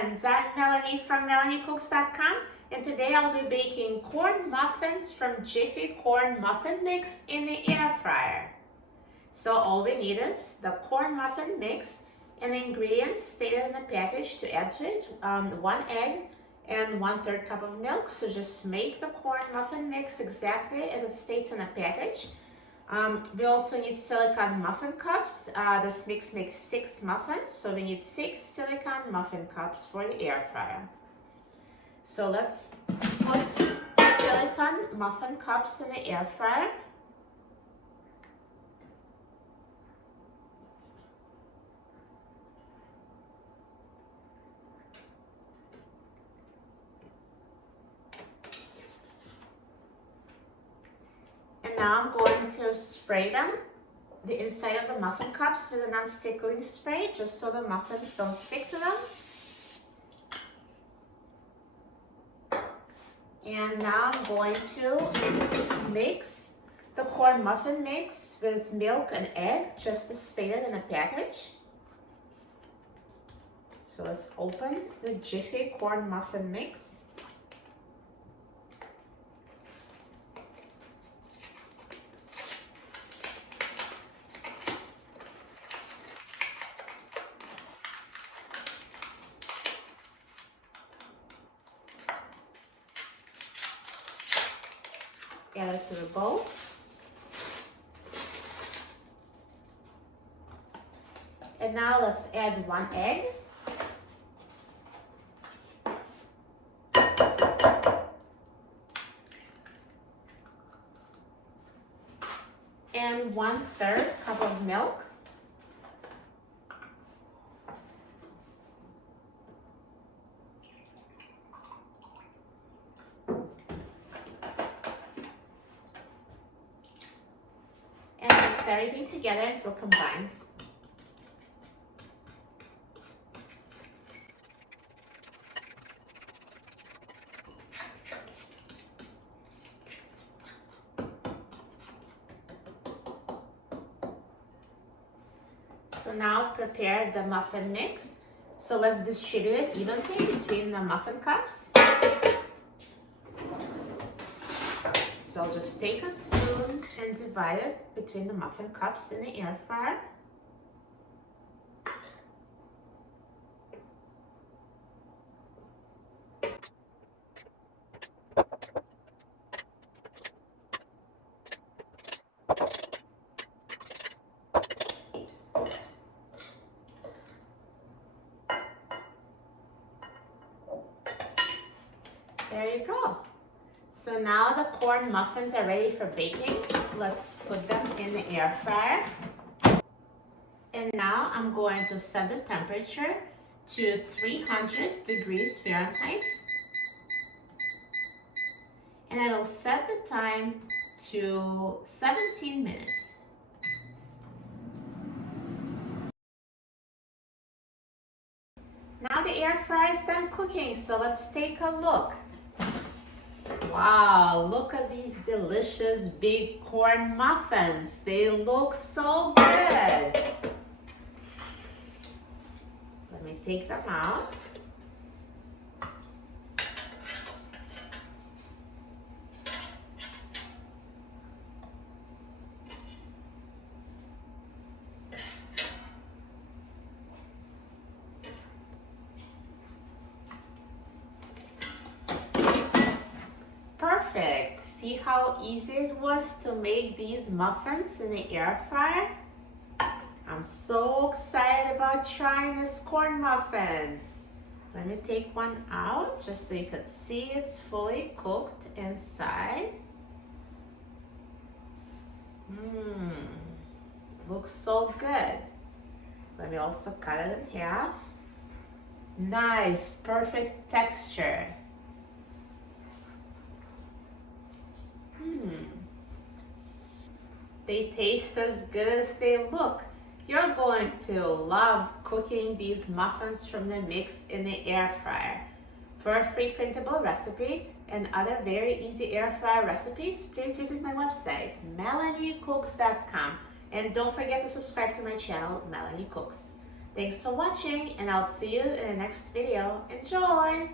friends, I'm Melanie from MelanieCooks.com, and today I'll be baking corn muffins from Jiffy corn muffin mix in the air fryer. So all we need is the corn muffin mix and the ingredients stated in the package to add to it, 1 egg and 1/3 cup of milk. So just make the corn muffin mix exactly as it states in the package. We also need silicone muffin cups. This mix makes 6 muffins, so we need 6 silicone muffin cups for the air fryer. So let's put silicone muffin cups in the air fryer. And now I'm going to spray them, the inside of the muffin cups, with a non-stick cooking spray, just so the muffins don't stick to them. And now I'm going to mix the corn muffin mix with milk and egg, just as stated in the package. So let's open the Jiffy corn muffin mix. Add it to the bowl. And now let's add 1 egg. And 1/3 cup of milk. And mix everything together until combined. So now I've prepared the muffin mix. So let's distribute it evenly between the muffin cups. So I'll just take a spoon and divide it between the muffin cups in the air fryer. There you go. So now the corn muffins are ready for baking. Let's put them in the air fryer. And now I'm going to set the temperature to 300 degrees Fahrenheit. And I will set the time to 17 minutes. Now the air fryer is done cooking, so let's take a look. Wow, look at these delicious big corn muffins. They look so good. Let me take them out. Perfect. See how easy it was to make these muffins in the air fryer? I'm so excited about trying this corn muffin. Let me take one out just so you could see it's fully cooked inside. Looks so good. Let me also cut it in half. Nice, perfect texture. They taste as good as they look. You're going to love cooking these muffins from the mix in the air fryer. For a free printable recipe and other very easy air fryer recipes, please visit my website, MelanieCooks.com. And don't forget to subscribe to my channel, Melanie Cooks. Thanks for watching, and I'll see you in the next video. Enjoy!